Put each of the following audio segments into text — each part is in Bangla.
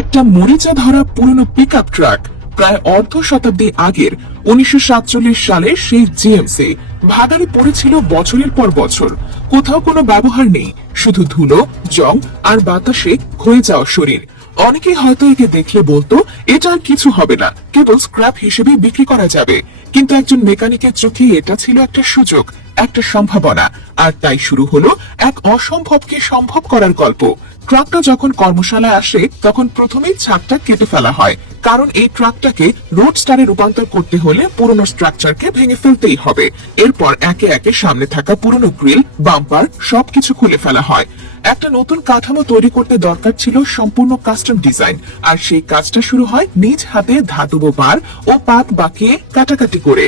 একটা মরিচা ধরা পুরনো পিকআপ ট্রাক, প্রায় অর্ধ শতাব্দী আগের 1947 সালে সেই জিএমসি ভাগাড়ে পড়েছিল বছরের পর বছর। কোথাও কোনো ব্যবহার নেই, শুধু ধুলো, জং আর বাতাসে ক্ষয়ে যাওয়া শরীর। অনেকেই হয়তো একে দেখলে বলতো এটা আর কিছু হবে না, কেবল স্ক্র্যাপ হিসেবে বিক্রি করা যাবে। কিন্তু একজন মেকানিকের চোখে এটা ছিল একটা সুযোগ, একটা সম্ভাবনা। আর তাই শুরু হলো এক অসম্ভবকে সম্ভব করার গল্প। ট্রাকটা যখন কর্মশালায় আসে তখন প্রথমেই ছাদটা কেটে ফেলা হয়, কারণ এই ট্রাকটাকে রোডস্টারে রূপান্তর করতে হলে পুরনো স্ট্রাকচারকে ভেঙে ফেলতেই হবে। এরপর একে একে সামনে থাকা পুরনো গ্রিল, বাম্পার সবকিছু খুলে ফেলা হয়। একটা নতুন কাঠামো তৈরি করতে দরকার ছিল সম্পূর্ণ কাস্টম ডিজাইন, আর সেই কাজটা শুরু হয় নিজ হাতে ধাতব বার ও পাত বাঁকিয়ে কাটাকাটি করে।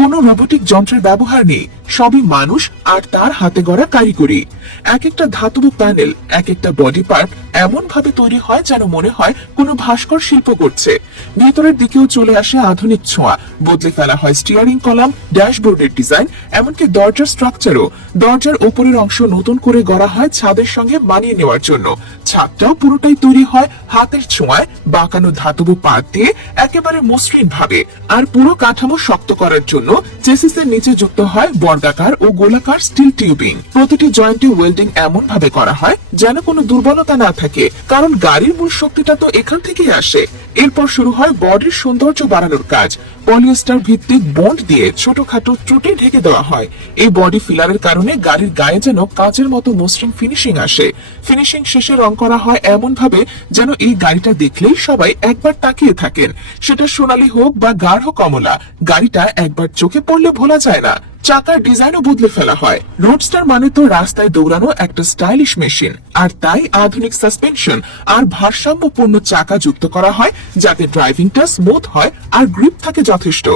কোনো রোবোটিক যন্ত্রের ব্যবহার নেই, সবই মানুষ আর তার হাতে গড়া কারিগরি। এক একটা ধাতব প্যানেল, এক একটা বডি পার্ট এমন ভাবে তৈরি হয় যেন মনে হয় কোনো ভাস্কর শিল্প করছে। ভেতরের দিকেও চলে আসে আধুনিক ছোঁয়া, বদলে ফেলা হয় স্টিয়ারিং কলাম, ড্যাশবোর্ডের ডিজাইন, এমনকি দরজার স্ট্রাকচারও। দরজার ওপরের অংশ নতুন করে গড়া হয় ছাদের সঙ্গে মানিয়ে নেওয়ার জন্য। ছাদটাও পুরোটাই তৈরি হয় হাতের ছোঁয়ায়, বাঁকানো ধাতব পাত দিয়ে একেবারে মসৃণ ভাবে। আর পুরো কাঠামো শক্ত করার জন্য চেসিসের নিচে যুক্ত হয় বর্গাকার ও গোলাকার স্টিল টিউবিং। প্রতিটি জয়েন্টে ওয়েল্ডিং এমন ভাবে করা হয় যেন কোনো দুর্বলতা না থাকে, কারণ গাড়ির মূল শক্তিটা তো এখান থেকেই আসে। এরপর শুরু হয় বডির সৌন্দর্য বাড়ানোর কাজ। পলিয়েস্টার ভিত্তিক বন্ড দিয়ে ছোটখাটো ত্রুটি ঢেকে দেওয়া হয়। এই বডি ফিলারের কারণে গাড়ির গায়ে যেন কাচের মতো মসৃণ ফিনিশিং আসে। ফিনিশিং শেষে রং করা হয় এমন ভাবে যেন এই গাড়িটা দেখলেই সবাই একবার তাকিয়ে থাকেন। সেটা সোনালী হোক বা গাঢ় কমলা, গাড়িটা একবার চোখে পড়লে ভোলা যায় না। চাকার ডিজাইনও বদলে ফেলা হয়। রোডস্টার মানে তো রাস্তায় দৌড়ানো একটা স্টাইলিশ মেশিন, আর তাই আধুনিক সাসপেনশন আর ভারসাম্যপূর্ণ চাকা যুক্ত করা হয় যাতে ড্রাইভিংটা স্মুথ হয় আর গ্রিপ থাকে যথেষ্ট।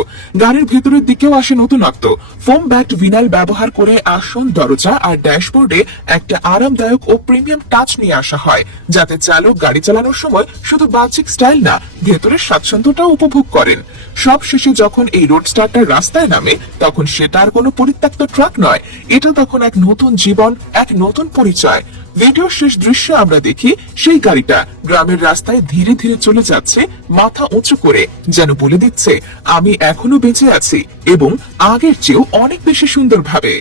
গাড়ির ভেতরের দিকেও আসে নতুনত্ব। ফোম ব্যাকড ভিনাইল ব্যবহার করে আসন, দরজা আর ড্যাশবোর্ডে একটা আরামদায়ক ও প্রিমিয়াম টাচ নিয়ে আসা হয়, যাতে চালক গাড়ি চালানোর সময় শুধু বাহ্যিক স্টাইল না, ভেতরের স্বাচ্ছন্দ্যটাও উপভোগ করেন। সব শেষে যখন এই রোডস্টারটা রাস্তায় নামে তখন সেটা আর কোনো পরিত্যক্ত ট্রাক নয়, এটা তখন এক নতুন জীবন, এক নতুন পরিচয়। ভিডিওর শেষ দৃশ্যে আমরা দেখি সেই গাড়িটা গ্রামের রাস্তায় ধীরে ধীরে চলে যাচ্ছে, মাথা উঁচু করে, যেন বলে দিচ্ছে আমি এখনো বেঁচে আছি এবং আগের চেয়েও অনেক বেশি সুন্দর ভাবে।